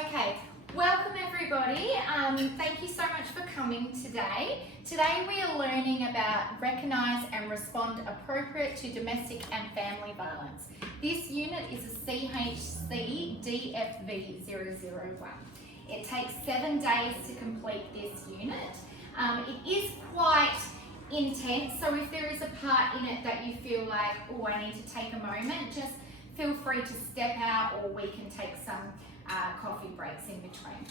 Okay, welcome everybody. Thank you so much for coming today. Today we are learning about recognise and respond appropriate to domestic and family violence. This unit is a CHC DFV001. It takes 7 days to complete this unit. It is quite intense, so if there is a part in it that you feel like, oh, I need to take a moment, just feel free to step out, or we can take some coffee breaks in between.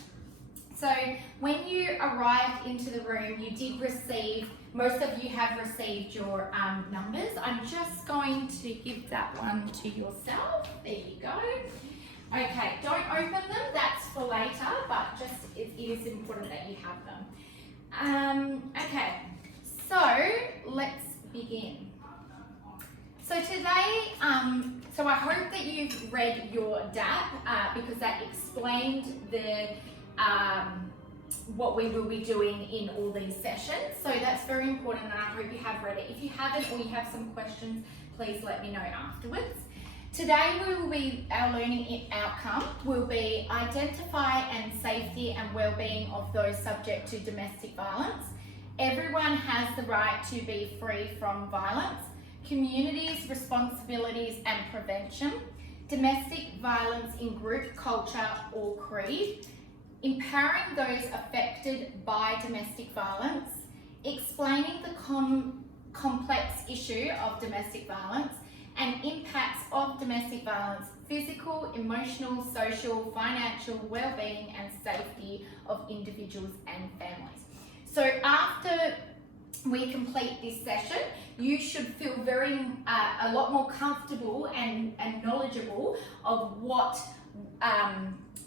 So when you arrived into the room, you did receive, most of you have received your numbers. I'm just going to give that one to yourself. There you go. Okay, don't open them, that's for later, but just it is important that you have them. Okay, so let's begin. So today, so I hope that you've read your DAP because that explained the what we will be doing in all these sessions. So that's very important, and I hope you have read it. If you haven't, or you have some questions, please let me know afterwards. Today our learning outcome will be identify and safety and well-being of those subject to domestic violence. Everyone has the right to be free from violence. Communities, responsibilities and prevention, domestic violence in group, culture or creed, empowering those affected by domestic violence, explaining the complex issue of domestic violence and impacts of domestic violence, physical, emotional, social, financial, well-being and safety of individuals and families. So after we complete this session, you should feel a lot more comfortable and knowledgeable of what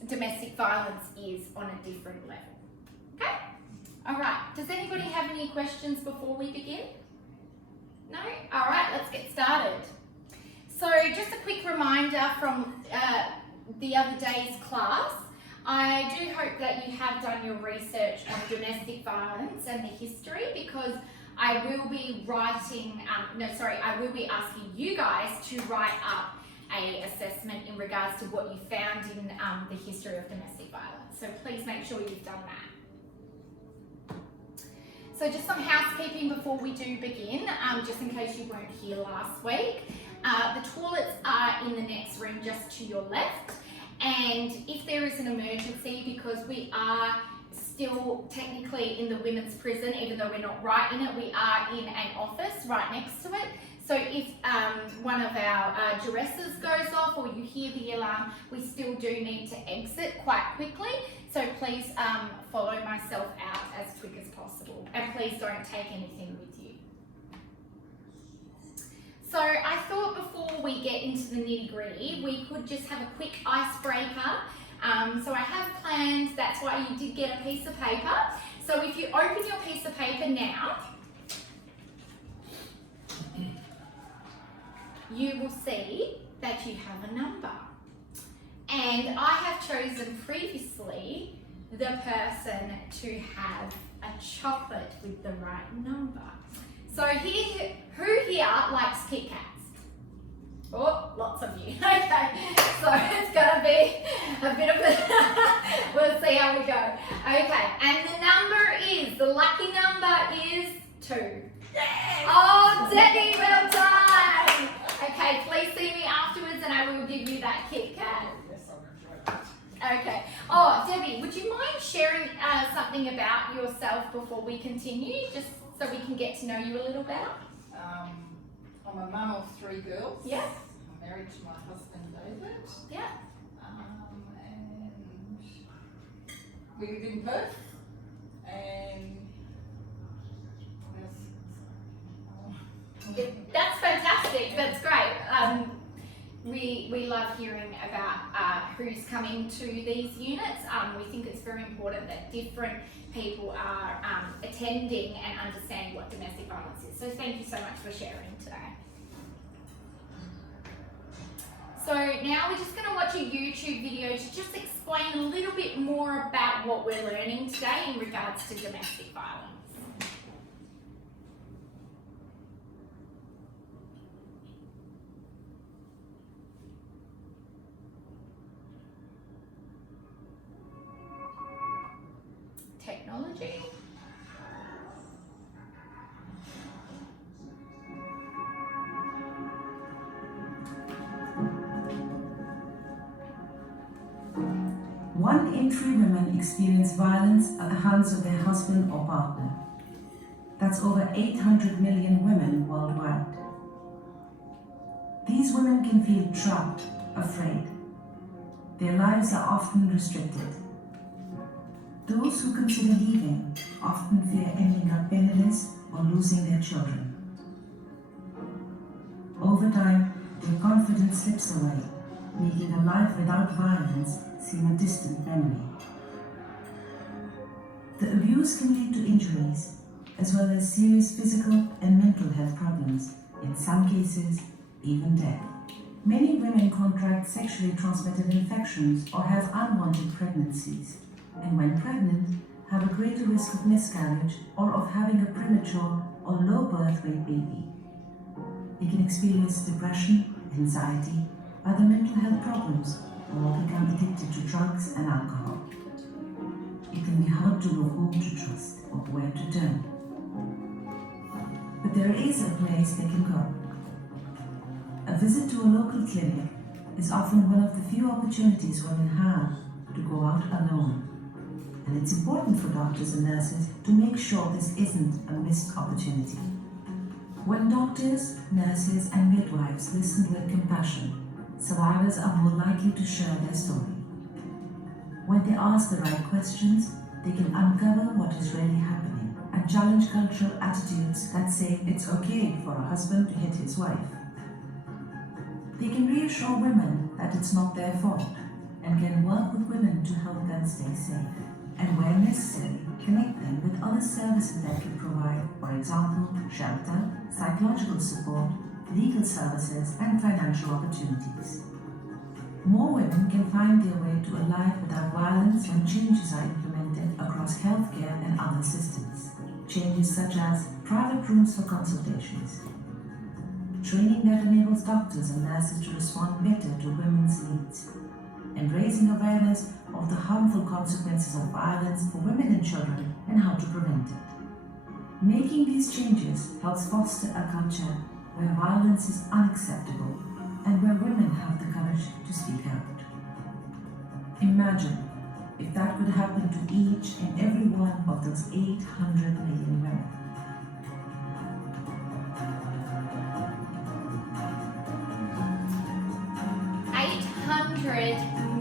domestic violence is on a different level. Okay? All right, does anybody have any questions before we begin? No? All right, let's get started. So just a quick reminder from the other day's class. I do hope that you have done your research on domestic violence and the history, because I will be I will be asking you guys to write up an assessment in regards to what you found in the history of domestic violence. So please make sure you've done that. So just some housekeeping before we do begin, just in case you weren't here last week. The toilets are in the next room just to your left. And if there is an emergency, because we are still technically in the women's prison, even though we're not right in it, we are in an office right next to it. So if one of our duresses goes off or you hear the alarm, we still do need to exit quite quickly. So please follow myself out as quick as possible. And please don't take anything with you. So I thought before we get into the nitty-gritty, we could just have a quick icebreaker. So I have planned, that's why you did get a piece of paper. So if you open your piece of paper now, you will see that you have a number. And I have chosen previously the person to have a chocolate with the right number. So who here likes Kit Kats? Oh, lots of you. Okay, so it's gonna be a bit of a, we'll see how we go. Okay, and the lucky number is 2. Yes. Oh, Debbie, well done. Okay, please see me afterwards and I will give you that Kit Kat. Okay. Oh, Debbie, would you mind sharing something about yourself before we continue, just so we can get to know you a little better? I'm a mum of 3 girls. Yeah. I'm married to my husband David. Yeah. And we live in Perth. And that's fantastic. That's great. We love hearing about who's coming to these units. We think it's very important that different people are attending and understanding what domestic violence is. So thank you so much for sharing today. So now we're just going to watch a YouTube video to just explain a little bit more about what we're learning today in regards to domestic violence. technology. One in 3 women experience violence at the hands of their husband or partner. That's over 800 million women worldwide. These women can feel trapped, afraid. Their lives are often restricted. Those who consider leaving often fear ending up penniless or losing their children. Over time, their confidence slips away, making a life without violence seem a distant memory. The abuse can lead to injuries, as well as serious physical and mental health problems, in some cases, even death. Many women contract sexually transmitted infections or have unwanted pregnancies, and when pregnant, have a greater risk of miscarriage or of having a premature or low birth weight baby. They can experience depression, anxiety, other mental health problems, or become addicted to drugs and alcohol. It can be hard to know whom to trust or where to turn. But there is a place they can go. A visit to a local clinic is often one of the few opportunities women have to go out alone. And it's important for doctors and nurses to make sure this isn't a missed opportunity. When doctors, nurses, and midwives listen with compassion, survivors are more likely to share their story. When they ask the right questions, they can uncover what is really happening and challenge cultural attitudes that say it's okay for a husband to hit his wife. They can reassure women that it's not their fault and can work with women to help them stay safe, and where necessary, connect them with other services that can provide, for example, shelter, psychological support, legal services, and financial opportunities. More women can find their way to a life without violence when changes are implemented across healthcare and other systems. Changes such as private rooms for consultations, training that enables doctors and nurses to respond better to women's needs, and raising awareness of the harmful consequences of violence for women and children and how to prevent it. Making these changes helps foster a culture where violence is unacceptable and where women have the courage to speak out. Imagine if that could happen to each and every one of those 800 million women.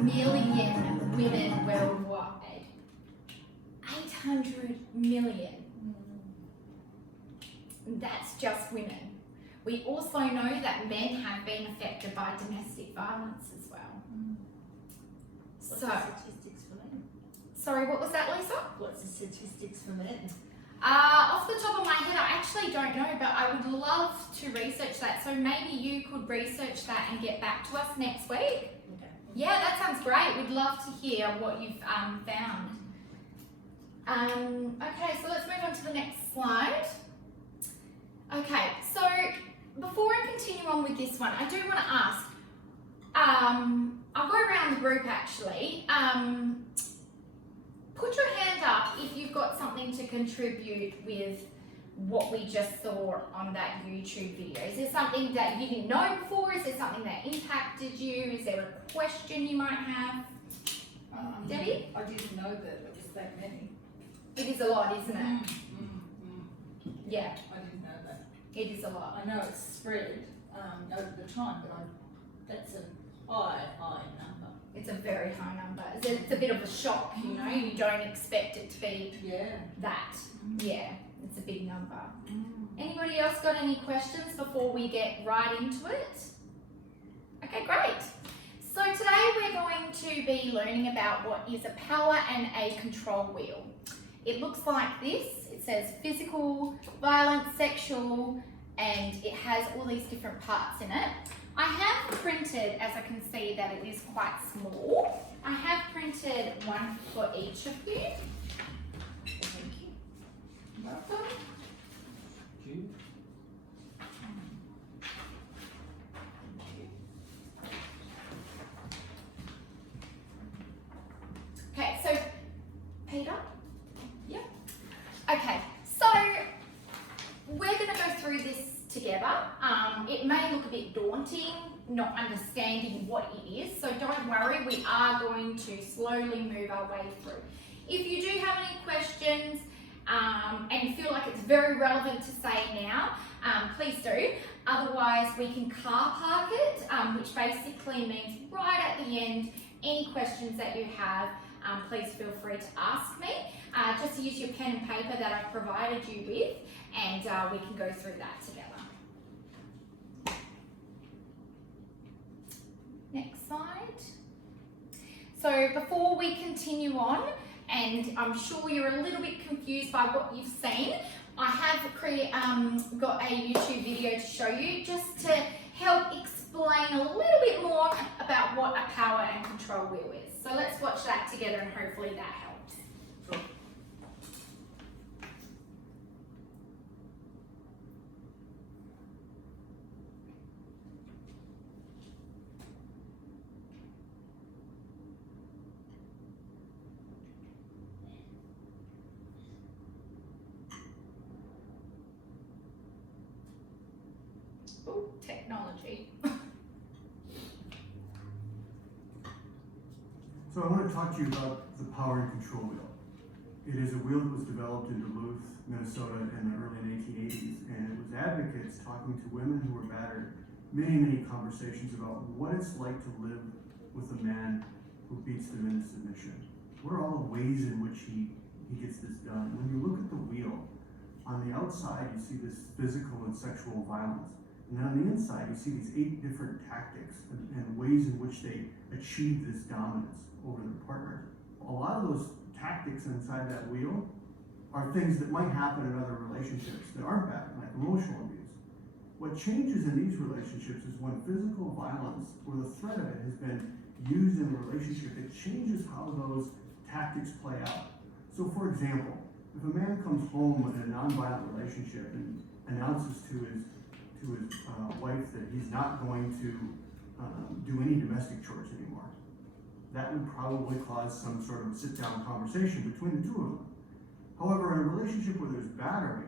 Million women worldwide. 800 million. That's just women. We also know that men have been affected by domestic violence as well. What's So, the statistics for men? sorry, what was that, Lisa? What's the statistics for men? Off the top of my head, I actually don't know, but I would love to research that. So maybe you could research that and get back to us next week. Okay. Yeah, that sounds great. We'd love to hear what you've found. Okay, so let's move on to the next slide. Okay, so before I continue on with this one, I do want to ask, I'll go around the group actually. Put your hand up if you've got something to contribute with what we just saw on that YouTube video. Is there something that you didn't know before? Is there something that impacted you? Is there a question you might have? Debbie? I didn't know that it was that many. It is a lot, isn't it? Yeah, I didn't know that. it is a lot. I know it's spread over the time, but that's a high number. It's a very high number. It's a bit of a shock, you know, you don't expect it to be Yeah. that. Yeah, it's a big number. Anybody else got any questions before we get right into it? Okay, great. So today we're going to be learning about what is a power and a control wheel. It looks like this. It says physical, violence, sexual, and it has all these different parts in it. I have printed, as I can see, that it is quite small. I have printed one for each of you. Thank you. Welcome. Okay, so Peter, yeah, not understanding what it is. So don't worry, we are going to slowly move our way through. If you do have any questions and you feel like it's very relevant to say now, please do. Otherwise, we can car park it, which basically means right at the end, any questions that you have, please feel free to ask me. Just use your pen and paper that I've provided you with, and we can go through that together. Next slide. So before we continue on, and I'm sure you're a little bit confused by what you've seen, I have got a YouTube video to show you just to help explain a little bit more about what a power and control wheel is. So let's watch that together and hopefully that helps. Oh, technology. So I want to talk to you about the power and control wheel. It is a wheel that was developed in Duluth, Minnesota in the early 1880s, and it was advocates talking to women who were battered, many conversations about what it's like to live with a man who beats them into submission. What are all the ways in which he gets this done? When you look at the wheel, on the outside you see this physical and sexual violence. And then on the inside, you see these 8 different tactics and ways in which they achieve this dominance over their partner. A lot of those tactics inside that wheel are things that might happen in other relationships that aren't bad, like emotional abuse. What changes in these relationships is when physical violence or the threat of it has been used in a relationship, it changes how those tactics play out. So for example, if a man comes home in a nonviolent relationship and announces to his wife that he's not going to do any domestic chores anymore, that would probably cause some sort of sit-down conversation between the two of them. However, in a relationship where there's battery,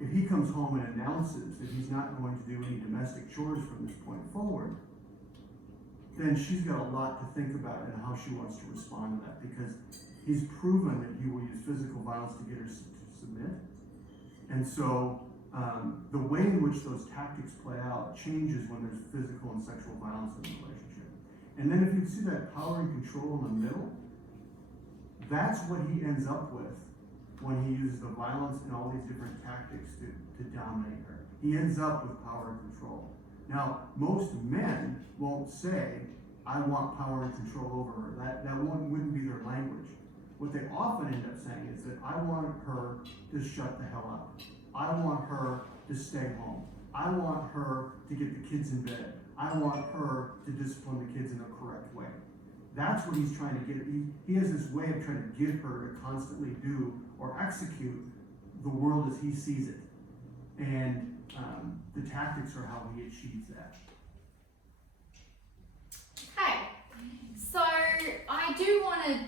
if he comes home and announces that he's not going to do any domestic chores from this point forward, then she's got a lot to think about in how she wants to respond to that, because he's proven that he will use physical violence to get her to submit. And so the way in which those tactics play out changes when there's physical and sexual violence in the relationship. And then if you see that power and control in the middle, that's what he ends up with when he uses the violence and all these different tactics to dominate her. He ends up with power and control. Now, most men won't say, I want power and control over her. That wouldn't be their language. What they often end up saying is that I want her to shut the hell up. I want her to stay home. I want her to get the kids in bed. I want her to discipline the kids in a correct way. That's what he's trying to get. He has this way of trying to get her to constantly do or execute the world as he sees it. And the tactics are how he achieves that. Okay, so I do want to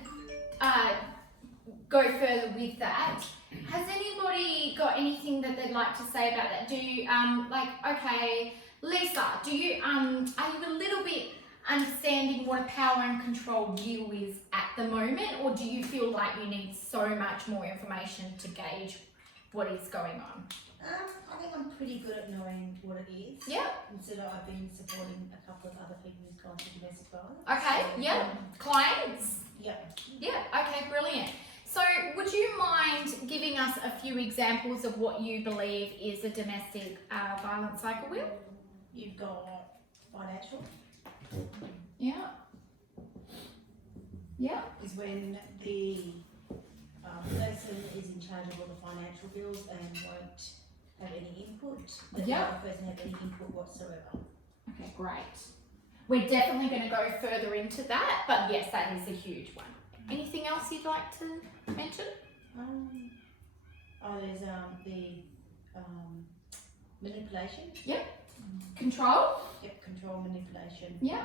go further with that. Has anybody got anything that they'd like to say about that? Do you, okay, Lisa, do you, are you a little bit understanding what a power and control wheel is at the moment, or do you feel like you need so much more information to gauge what is going on? I think I'm pretty good at knowing what it is. Yeah. Consider I've been supporting a couple of other people who've gone through domestic violence. Okay, So, yeah. Clients? Yeah. Yeah, okay, brilliant. So would you mind giving us a few examples of what you believe is a domestic violence cycle wheel? You've got financial, Yeah. Yeah. is when the person is in charge of all the financial bills and won't have any input. The Yeah. other person have any input whatsoever. Okay, great. We're definitely going to go further into that, but yes, that is a huge one. Anything else you'd like to mention? There's the manipulation. Control? Yep, control, manipulation. Yeah.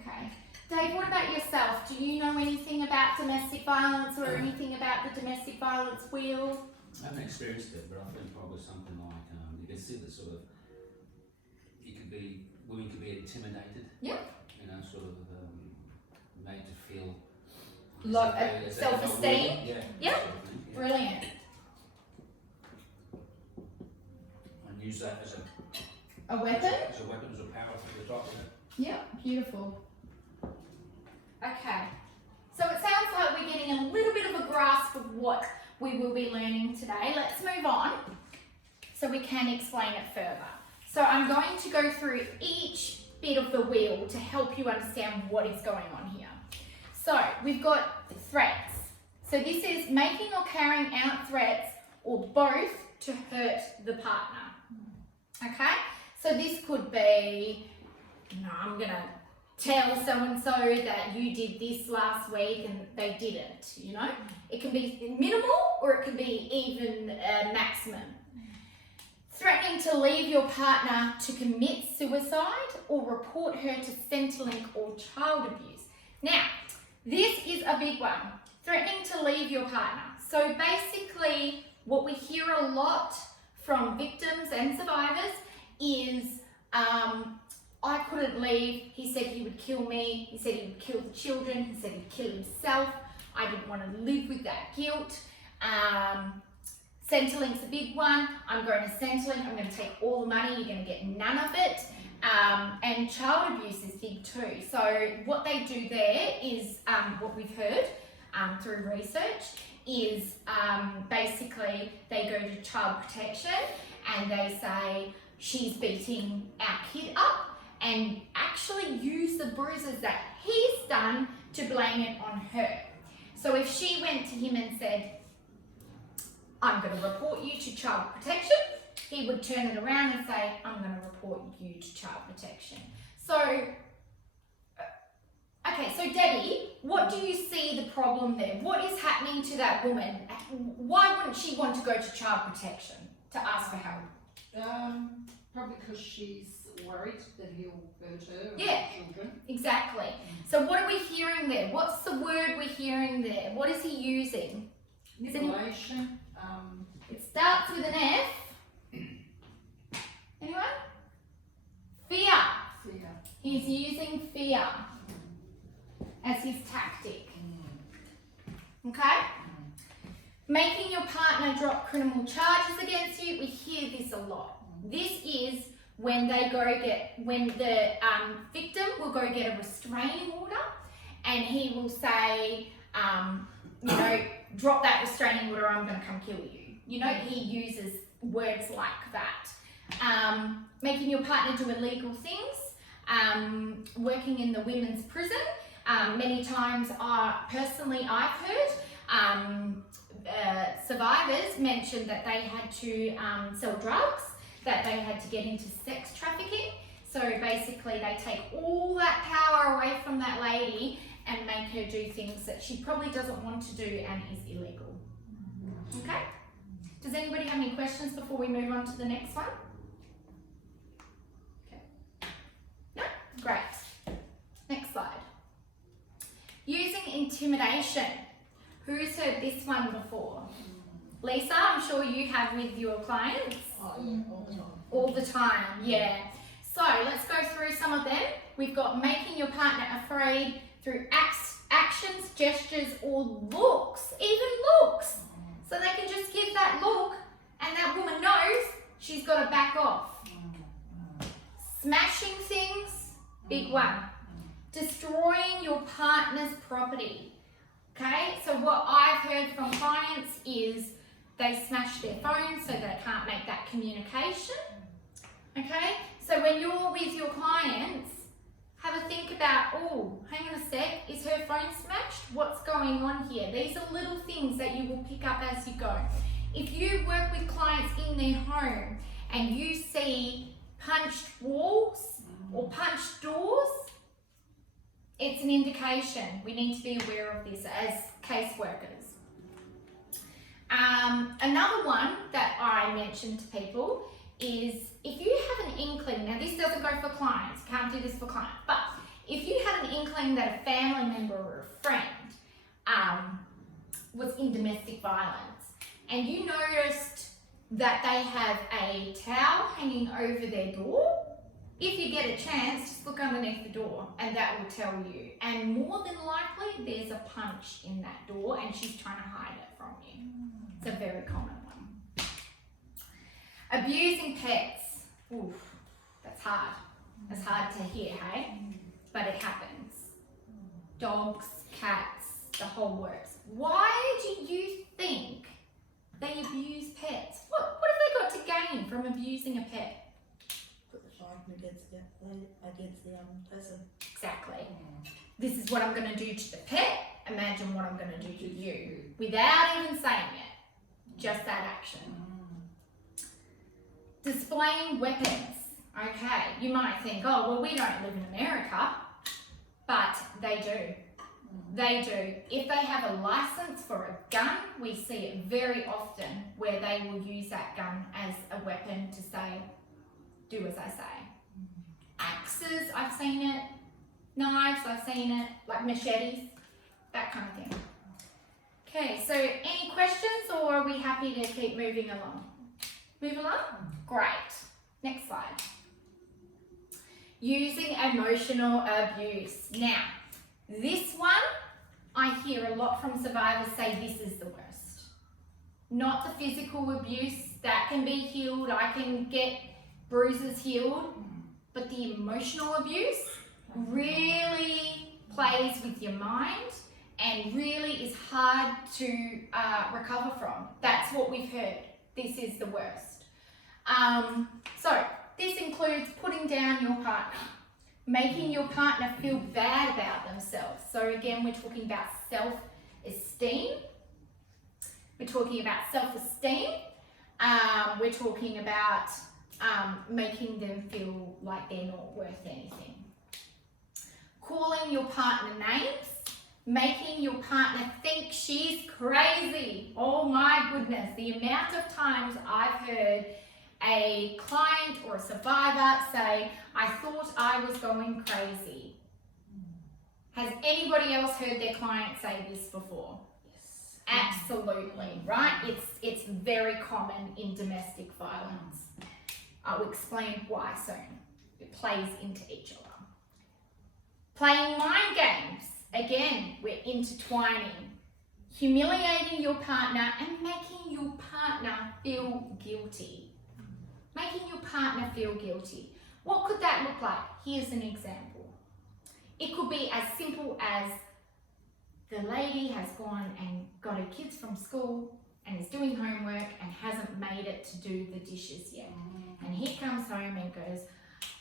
Okay. Dave, what about yourself? Do you know anything about domestic violence or anything about the domestic violence wheel? I haven't experienced it, but I think probably something like, it said, the sort of, women could be intimidated. Yeah. You know, sort of made to feel Like as if they're not self-esteem? worthy. Yeah. Yeah. Sort of thing, yeah. Brilliant. And use that as a weapon? As a weapon, as a power for the top of it. Yeah, beautiful. Okay. So it sounds like we're getting a little bit of a grasp of what we will be learning today. Let's move on so we can explain it further. So I'm going to go through each bit of the wheel to help you understand what is going on here. So we've got threats. So this is making or carrying out threats or both to hurt the partner. Okay? So this could be, I'm going to tell so-and-so that you did this last week and they didn't, It can be minimal or it can be even maximum. Threatening to leave your partner to commit suicide or report her to Centrelink or child abuse. Now, this is a big one. Threatening to leave your partner. So basically, what we hear a lot from victims and survivors is, I couldn't leave, he said he would kill me, he said he would kill the children, he said he'd kill himself, I didn't want to live with that guilt. Centrelink's a big one. I'm going to Centrelink, I'm going to take all the money, you're going to get none of it. And child abuse is big too. So what they do there is, what we've heard through research, is basically they go to child protection and they say, she's beating our kid up, and actually use the bruises that he's done to blame it on her. So if she went to him and said, I'm going to report you to child protection, he would turn it around and say, I'm going to report you to child protection. So, okay, so Debbie, what do you see the problem there? What is happening to that woman? Why wouldn't she want to go to child protection to ask for help? Probably because she's worried that he'll hurt her and Yeah. her children. Exactly. So what are we hearing there? What's the word we're hearing there? What is he using? Is it- Manipulation. It starts with an F. Anyone? Fear. Fear. He's using fear as his tactic. Mm. Okay? Making your partner drop criminal charges against you. We hear this a lot. This is when the victim will go get a restraining order, and he will say, drop that restraining order, I'm going to come kill you. He uses words like that. Making your partner do illegal things, working in the women's prison. Many times, personally, I've heard survivors mention that they had to sell drugs, that they had to get into sex trafficking. So basically they take all that power away from that lady and make her do things that she probably doesn't want to do and is illegal. Okay? Does anybody have any questions before we move on to the next one? Okay. No? Great. Next slide. Using intimidation. Who's heard this one before? Lisa, I'm sure you have with your clients. Oh, yeah, all the time. All the time, yeah. So let's go through some of them. We've got making your partner afraid through actions, gestures, or looks, even looks. So they can just give that look and that woman knows she's got to back off. Smashing things, big one. Destroying your partner's property. Okay, so what I've heard from clients is they smash their phone so they can't make that communication. Okay, so when you're with your clients, have a think about, oh, hang on a sec, is her phone smashed? What's going on here? These are little things that you will pick up as you go. If you work with clients in their home and you see punched walls or punched doors, it's an indication. We need to be aware of this as caseworkers. Another one that I mention to people is if you have an inkling, now this doesn't go for clients, can't do this for clients, but if you had an inkling that a family member or a friend was in domestic violence and you noticed that they have a towel hanging over their door. If you get a chance, just look underneath the door and that will tell you. And more than likely, there's a punch in that door and she's trying to hide it from you. It's a very common one. Abusing pets. Oof, that's hard. That's hard to hear, hey? But it happens. Dogs, cats, the whole works. Why do you think they abuse pets? What have they got to gain from abusing a pet? Put the fine against the person. Exactly. This is what I'm going to do to the pet. Imagine what I'm going to do to you without even saying it. Just that action. Displaying weapons. Okay, you might think, oh, well, we don't live in America, but they do. They do. If they have a license for a gun, we see it very often where they will use that gun as a weapon to say, do as I say. Axes, I've seen it. Knives, I've seen it. Like machetes, that kind of thing. Okay, so any questions or are we happy to keep moving along? Move along? Great. Next slide. Using emotional abuse. Now, this one, I hear a lot from survivors say this is the worst. Not the physical abuse, that can be healed, I can get bruises healed, but the emotional abuse really plays with your mind and really is hard to recover from. That's what we've heard. This is the worst. So this includes putting down your partner, making your partner feel bad about themselves. So again, we're talking about self-esteem. We're talking about self-esteem. We're talking about making them feel like they're not worth anything. Calling your partner names, making your partner think she's crazy. Oh my goodness, the amount of times I've heard a client or a survivor say, I thought I was going crazy. Has anybody else heard their client say this before? Yes. Absolutely, right? It's very common in domestic violence. I'll explain why soon. It plays into each other. Playing mind games. Again, we're intertwining. Humiliating your partner and making your partner feel guilty. Making your partner feel guilty. What could that look like? Here's an example. It could be as simple as the lady has gone and got her kids from school and is doing homework and hasn't made it to do the dishes yet. And he comes home and goes,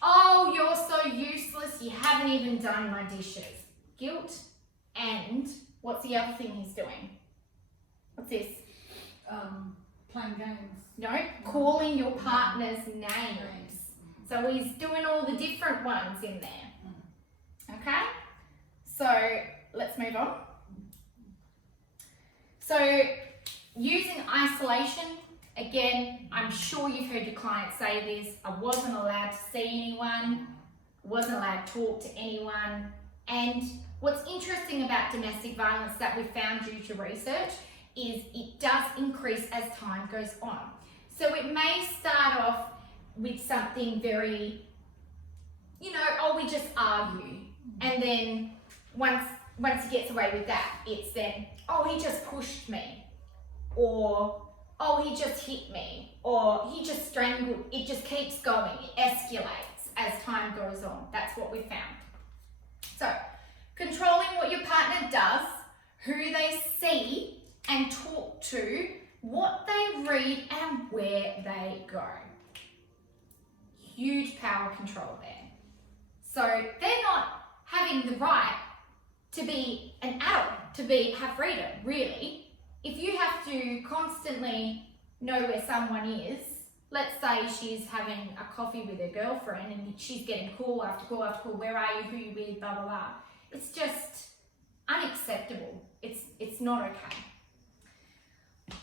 oh, you're so useless, you haven't even done my dishes. Guilt. And what's the other thing he's doing? What's this? Playing games. No, calling your partner's names. So he's doing all the different ones in there. Okay? So let's move on. So using isolation, again, I'm sure you've heard your client say this. I wasn't allowed to see anyone, wasn't allowed to talk to anyone. And what's interesting about domestic violence that we found due to research is it does increase as time goes on. So it may start off with something very, oh, we just argue. And then once he gets away with that, it's then, oh, he just pushed me. Or, oh, he just hit me. Or he just strangled. It just keeps going. It escalates as time goes on. That's what we found. So, controlling what your partner does, who they see and talk to, what they read and where they go. Huge power control there. So they're not having the right to be an adult, to have freedom, really. If you have to constantly know where someone is, let's say she's having a coffee with her girlfriend and she's getting call after call after call, where are you, who are you with, blah, blah, blah. It's just unacceptable. It's not okay.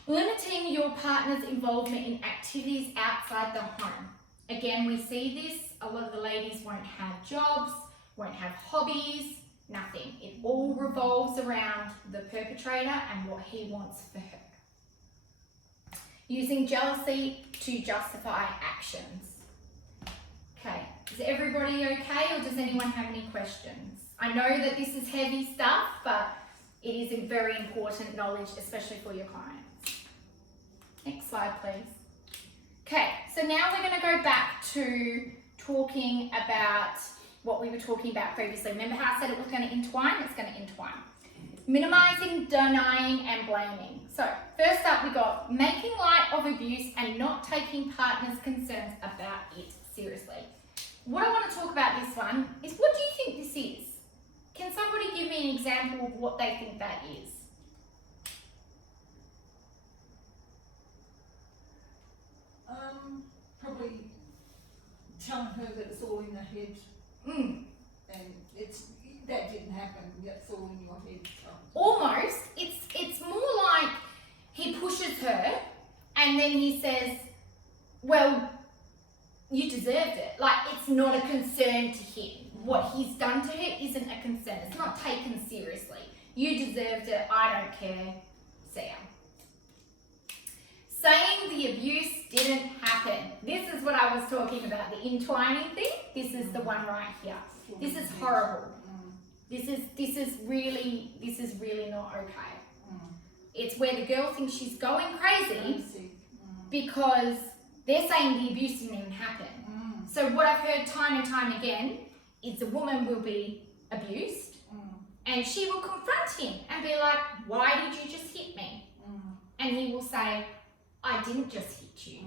Limiting your partner's involvement in activities outside the home. Again, we see this. A lot of the ladies won't have jobs, won't have hobbies, nothing. It all revolves around the perpetrator and what he wants for her. Using jealousy to justify actions. Okay, is everybody okay, or does anyone have any questions? I know that this is heavy stuff, but it is a very important knowledge, especially for your clients. Next slide, please. Okay, so now we're going to go back to talking about what we were talking about previously. Remember how I said it was going to entwine? It's going to entwine. Minimizing, denying, and blaming. So first up, we got making light of abuse and not taking partner's concerns about it seriously. What I want to talk about this one is, what do you think this is? Can somebody give me an example of what they think that is? Probably telling her that it's all in her head, Mm. and that didn't happen. That's all in your head. So. Almost. It's more like he pushes her and then he says, well, you deserved it. Like, it's not a concern to him. What he's done to her isn't a concern. It's not taken seriously. You deserved it. I don't care. See ya. Saying the abuse didn't happen. This is what I was talking about, the entwining thing. This is the one right here. This is horrible. This is really not okay. It's where the girl thinks she's going crazy because they're saying the abuse didn't even happen. So what I've heard time and time again is a woman will be abused and she will confront him and be like, why did you just hit me? And he will say, I didn't just hit you.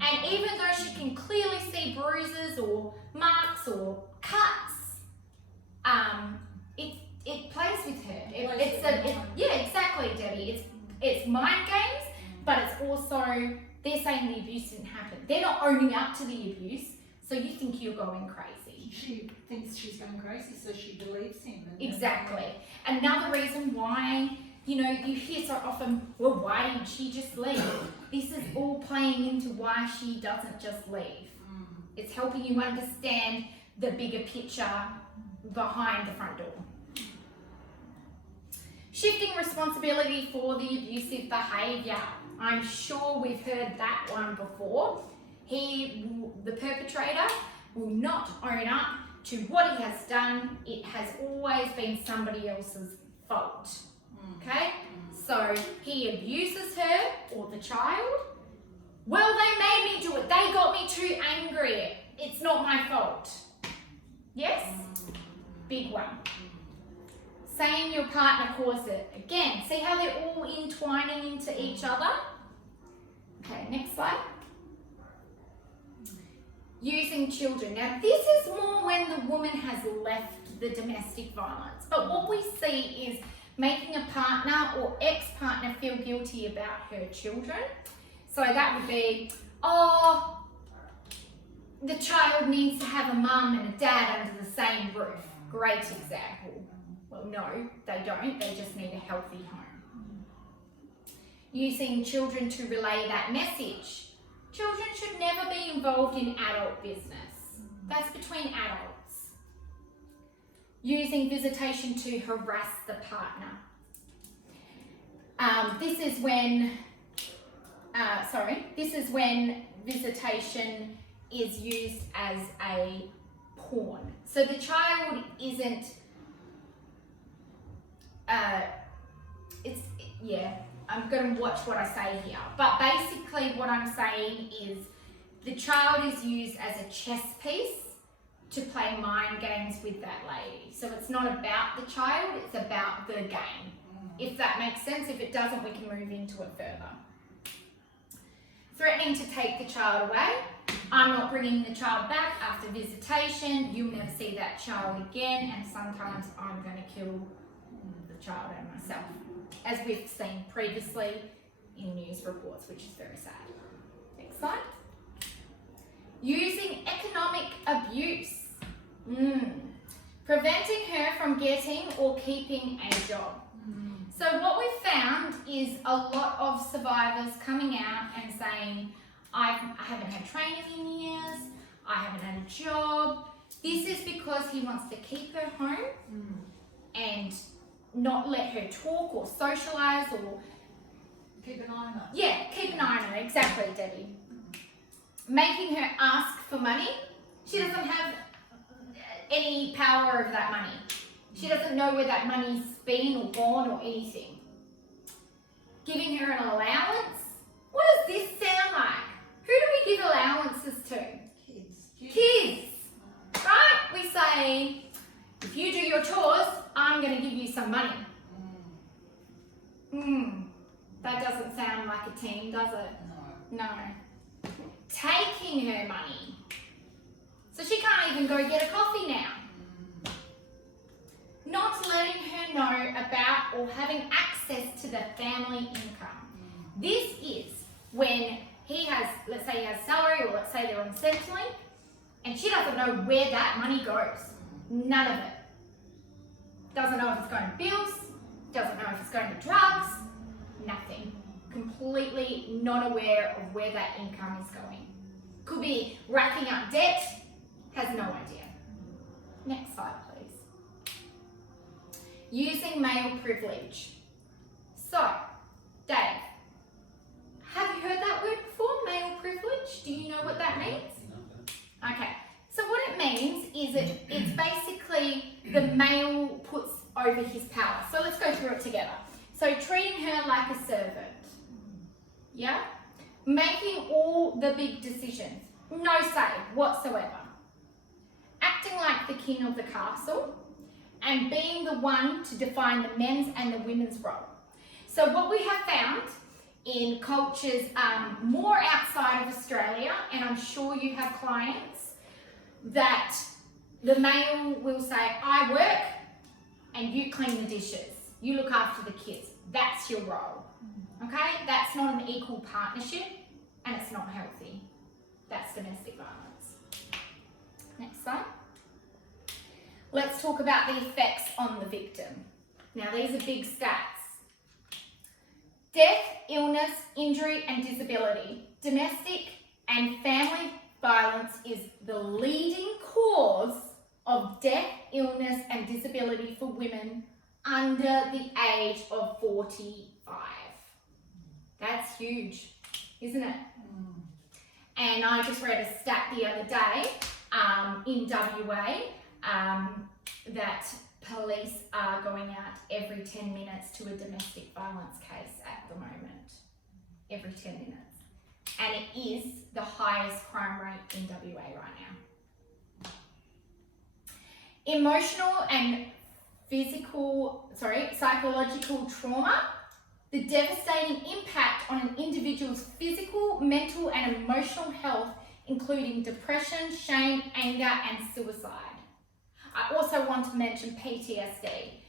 And even though she can clearly see bruises or marks or cuts, it plays with her. Yeah, exactly, Debbie. It's mind games, but it's also, they're saying the abuse didn't happen. They're not owning up to the abuse, so you think you're going crazy. She thinks she's going crazy, so she believes him. Exactly. Another reason why, you hear so often, well, why didn't she just leave? This is all playing into why she doesn't just leave. It's helping you understand the bigger picture behind the front door. Shifting responsibility for the abusive behaviour. I'm sure we've heard that one before. The perpetrator will not own up to what he has done. It has always been somebody else's fault. Okay? So he abuses her or the child. Well, they made me do it. They got me too angry. It's not my fault. Yes? Big one. Saying your partner caused it. Again, see how they're all entwining into each other? Okay, next slide. Using children. Now, this is more when the woman has left the domestic violence. But what we see is making a partner or ex-partner feel guilty about her children. So that would be, oh, the child needs to have a mum and a dad under the same roof. Great example. Well, no, they don't. They just need a healthy home. Using children to relay that message. Children should never be involved in adult business. That's between adults. Using visitation to harass the partner. This is when visitation is used as a pawn. So the child isn't, I'm going to watch what I say here. But basically what I'm saying is the child is used as a chess piece to play mind games with that lady. So it's not about the child, it's about the game. If that makes sense. If it doesn't, we can move into it further. Threatening to take the child away. I'm not bringing the child back after visitation. You'll never see that child again, and sometimes I'm going to kill the child and myself, as we've seen previously in news reports, which is very sad. Next slide. Using economic abuse. Preventing her from getting or keeping a job. So what we've found is a lot of survivors coming out and saying, I haven't had training in years, I haven't had a job. This is because he wants to keep her home and not let her talk or socialise or Keep an eye on her. Yeah, keep an eye on her, exactly, Debbie. Making her ask for money. She doesn't have any power over that money. She doesn't know where that money's been or gone or anything. Giving her an allowance. What does this sound like? Who do we give allowances to? Kids. Right? We say, if you do your chores, I'm going to give you some money. That doesn't sound like a team, does it? No. Taking her money. So she can't even go get a coffee now. Not letting her know about or having access to the family income. This is when he has, let's say he has salary, or let's say they're on Centrelink, and she doesn't know where that money goes. None of it. Doesn't know if it's going to bills, doesn't know if it's going to drugs, nothing. Completely not aware of where that income is going. Could be racking up debt, has no idea. Next slide, please. Using male privilege. So, Dave, have you heard that word before, male privilege? Do you know what that means? Okay, so what it means is it's basically the male puts over his power. So let's go through it together. So treating her like a servant. Yeah? Making all the big decisions. No say whatsoever. Acting like the king of the castle. And being the one to define the men's and the women's role. So what we have found in cultures more outside of Australia, and I'm sure you have clients, that the male will say, I work and you clean the dishes. You look after the kids. That's your role. Okay? That's not an equal partnership and it's not healthy. That's domestic violence. Next slide. Let's talk about the effects on the victim. Now these are big stats. Death, illness, injury and disability. Domestic and family violence is the leading cause of death, illness and disability for women under the age of 45. That's huge, isn't it? And I just read a stat the other day in WA that police are going out every 10 minutes to a domestic violence case at the moment. Every 10 minutes. And it is the highest crime rate in WA right now. Emotional and psychological trauma, the devastating impact on an individual's physical, mental and emotional health, including depression, shame, anger and suicide. I also want to mention PTSD,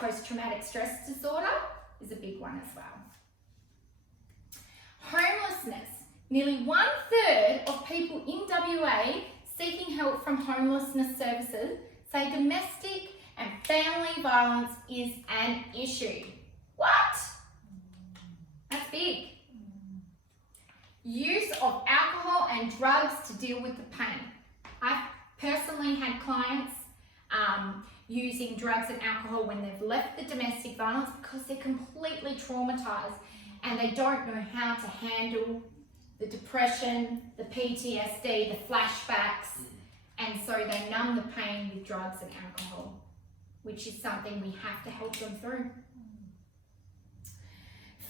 post-traumatic stress disorder, is a big one as well. Homelessness. Nearly 1/3 of people in WA seeking help from homelessness services say domestic and family violence is an issue. What? That's big. Use of alcohol and drugs to deal with the pain. I've personally had clients using drugs and alcohol when they've left the domestic violence because they're completely traumatized and they don't know how to handle the depression, the PTSD, the flashbacks, and so they numb the pain with drugs and alcohol, which is something we have to help them through.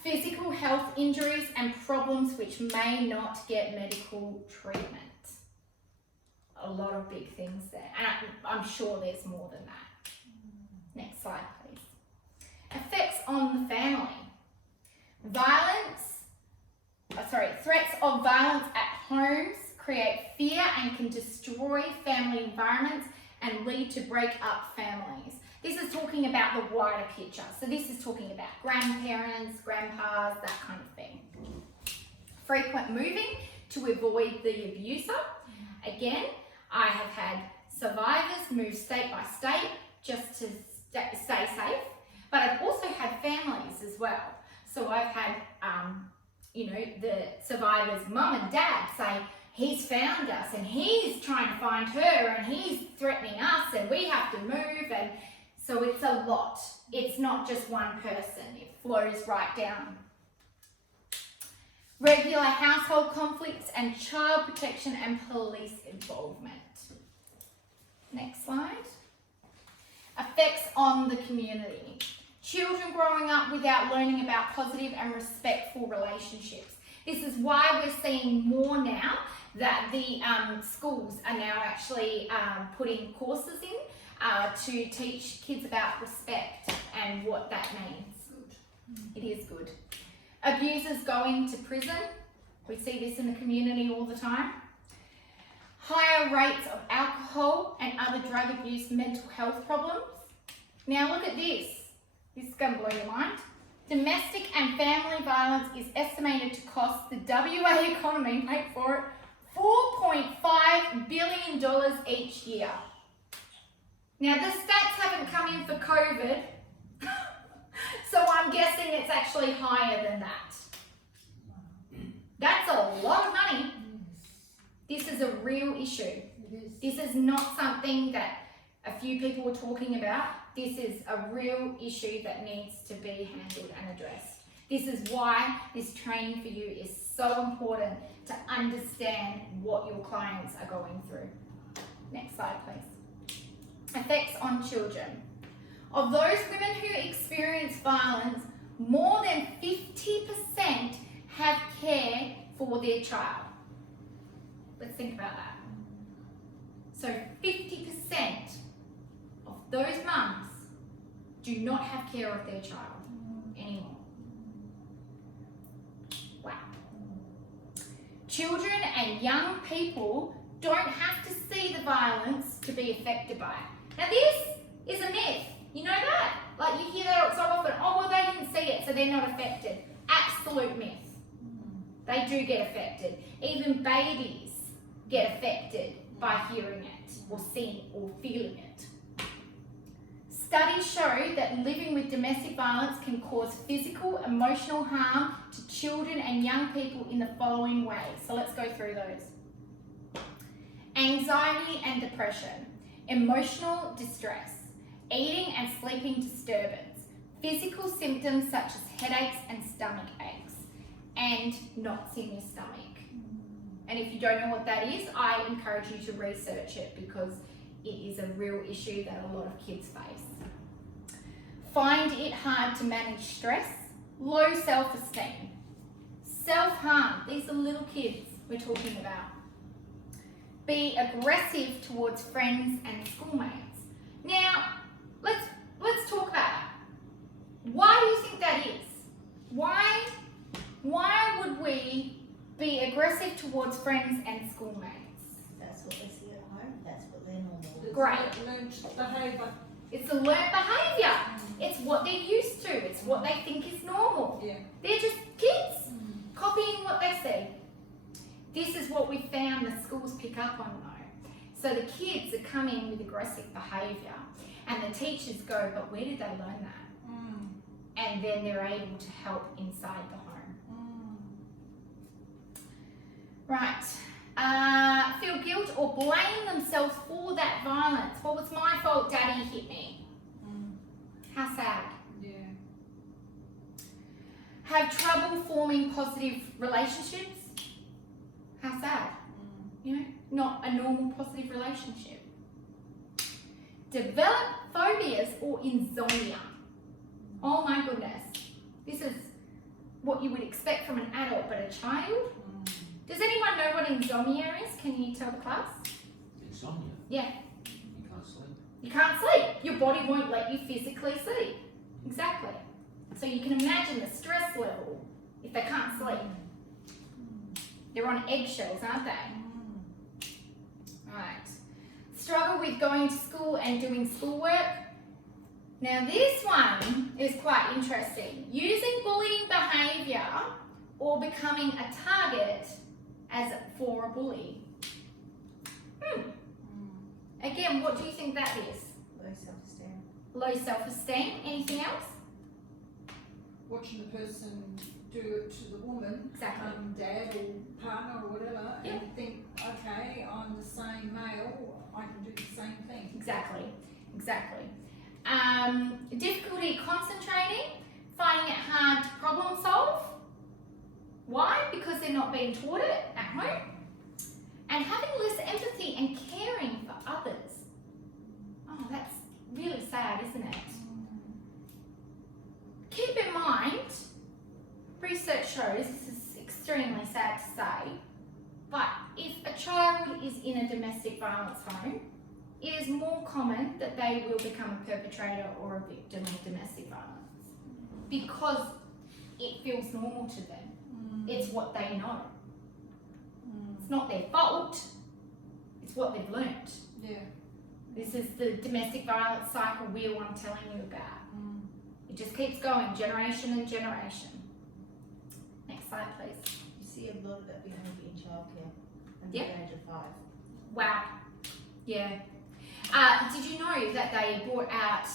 Physical health injuries and problems which may not get medical treatment. A lot of big things there, and I'm sure there's more than that. Next slide, please. Effects on the family. Threats of violence at homes create fear and can destroy family environments and lead to break up families. This is talking about the wider picture. So this is talking about grandparents, grandpas, that kind of thing. Frequent moving to avoid the abuser. Again, I have had survivors move state by state just to stay safe, but I've also had families as well. So I've had, the survivor's mum and dad say, he's found us and he's trying to find her and he's threatening us and we have to move. And so it's a lot. It's not just one person. It flows right down. regular household conflicts, and child protection and police involvement. Next slide. Effects on the community. Children growing up without learning about positive and respectful relationships. This is why we're seeing more now that the schools are now actually putting courses in to teach kids about respect and what that means. It is good. Abusers going to prison. We see this in the community all the time. Higher rates of alcohol and other drug abuse, mental health problems. Now look at this. This is going to blow your mind. Domestic and family violence is estimated to cost the WA economy, wait for it, $4.5 billion each year. Now the stats haven't come in for COVID, so I'm guessing it's actually higher than that. That's a lot of money. This is a real issue. This is not something that a few people are talking about. This is a real issue that needs to be handled and addressed. This is why this training for you is so important, to understand what your clients are going through. Next slide, please. Effects on children. Of those women who experience violence, more than 50% have care for their child. Let's think about that. So 50% of those mums do not have care of their child anymore. Wow. Children and young people don't have to see the violence to be affected by it. Now this is a myth. You know that? Like you hear that so often, oh well they didn't see it so they're not affected. Absolute myth. They do get affected. Even babies get affected by hearing it or seeing or feeling it. Studies show that living with domestic violence can cause physical, emotional harm to children and young people in the following ways. So let's go through those. Anxiety and depression, emotional distress, eating and sleeping disturbance, physical symptoms such as headaches and stomach aches, and knots in your stomach. And if you don't know what that is, I encourage you to research it because it is a real issue that a lot of kids face. Find it hard to manage stress, low self-esteem, self-harm. These are little kids we're talking about. Be aggressive towards friends and schoolmates. Now, let's talk about that. Why do you think that is? Why would we be aggressive towards friends and schoolmates? That's what they see at home, that's what they're normal. Great. Learned behaviour. It's a learnt behaviour. It's what they're used to. It's what they think is normal. Yeah. They're just kids copying what they see. This is what we found the schools pick up on though. So the kids are coming with aggressive behaviour and the teachers go, but where did they learn that? And then they're able to help inside the home. Right. Feel guilt or blame themselves for that violence. Well, it's my fault daddy hit me. How sad. Yeah. Have trouble forming positive relationships. How sad. You know, not a normal positive relationship. Develop phobias or insomnia. Oh my goodness. This is what you would expect from an adult, but a child? Does anyone know what insomnia is? Can you tell the class? Insomnia. Yeah. You can't sleep. You can't sleep. Your body won't let you physically sleep. Exactly. So you can imagine the stress level if they can't sleep. They're on eggshells, aren't they? Right. Struggle with going to school and doing schoolwork. Now this one is quite interesting. Using bullying behaviour or becoming a target for a bully. Again, what do you think that is? Low self-esteem. Low self-esteem. Anything else? Watching the person do it to the woman, Exactly. dad or partner or whatever, Yeah. and think, okay, I'm the same male, I can do the same thing. Exactly. Difficulty concentrating, finding it hard to problem solve. Why? Because they're not being taught it at home. And having less empathy and caring for others. Oh, that's really sad, isn't it? Keep in mind, research shows, this is extremely sad to say, but if a child is in a domestic violence home, it is more common that they will become a perpetrator or a victim of domestic violence because it feels normal to them. It's what they know. It's not their fault, it's what they've learnt. Yeah. This is the domestic violence cycle wheel I'm telling you about. It just keeps going, generation and generation. Next slide, please. You see a lot of that behaviour in childcare under Yep. the age of 5. Wow. Yeah. Did you know that they brought out,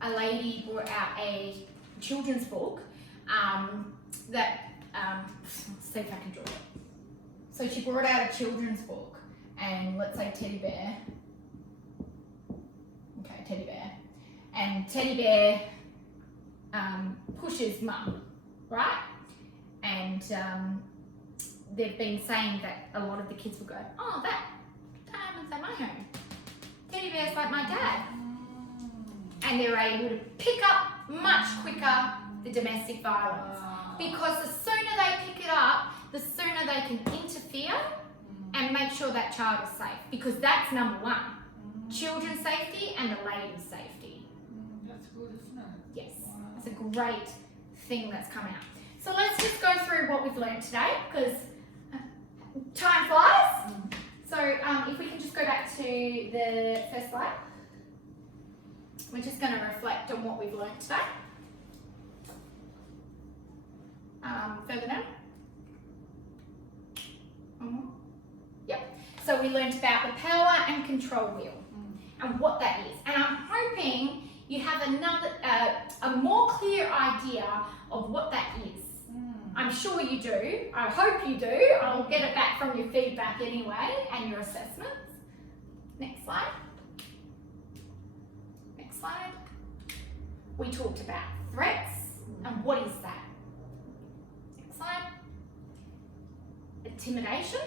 a lady brought out a children's book that, let's see if I can draw it. So she brought out a children's book and let's say Teddy Bear. Okay, Teddy Bear. And Teddy Bear pushes Mum, right? And they've been saying that a lot of the kids will go, oh, that happens at my home. Teddy Bear's like my dad. And they're able to pick up much quicker the domestic violence. Because the sooner they pick it up, the sooner they can interfere and make sure that child is safe. Because that's number one. Children's safety and the lady's safety. That's good, isn't it? Yes, Wow. it's a great thing that's coming up. So let's just go through what we've learned today because time flies. So if we can just go back to the first slide. We're just going to reflect on what we've learned today. Further down. Yep. So we learned about the power and control wheel and what that is. And I'm hoping you have a more clear idea of what that is. I'm sure you do. I hope you do. I'll get it back from your feedback anyway and your assessments. Next slide. Next slide. We talked about threats and what is that? Next slide. Intimidation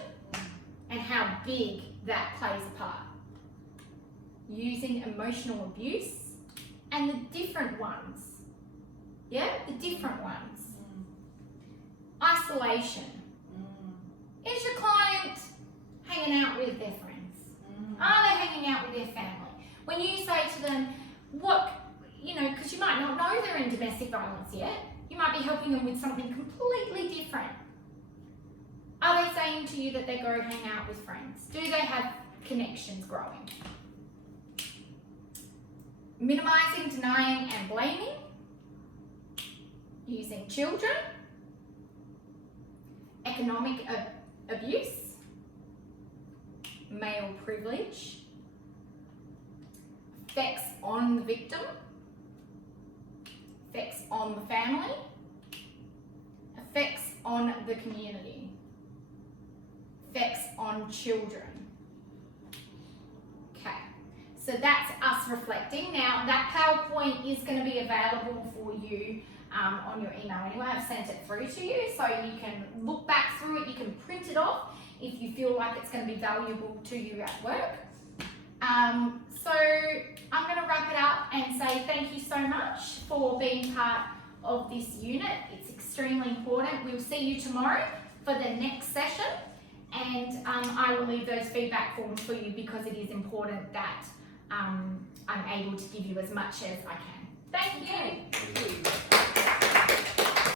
and how big that plays a part. Using emotional abuse and the different ones. Yeah, the different ones. Isolation. Is your client hanging out with their friends? Are they hanging out with their family? When you say to them, because you might not know they're in domestic violence yet, you might be helping them with something completely different. Are they saying to you that they go hang out with friends? Do they have connections growing? Minimizing, denying, and blaming. Using children. Economic abuse, male privilege, effects on the victim, effects on the family, effects on the community, effects on children. Okay, so that's us reflecting. Now that PowerPoint is going to be available for you on your email anyway. I've sent it through to you so you can look back through it, you can print it off if you feel like it's going to be valuable to you at work. So I'm going to wrap it up and say thank you so much for being part of this unit. It's extremely important. We'll see you tomorrow for the next session and I will leave those feedback forms for you because it is important that I'm able to give you as much as I can. Thank you. Thank you.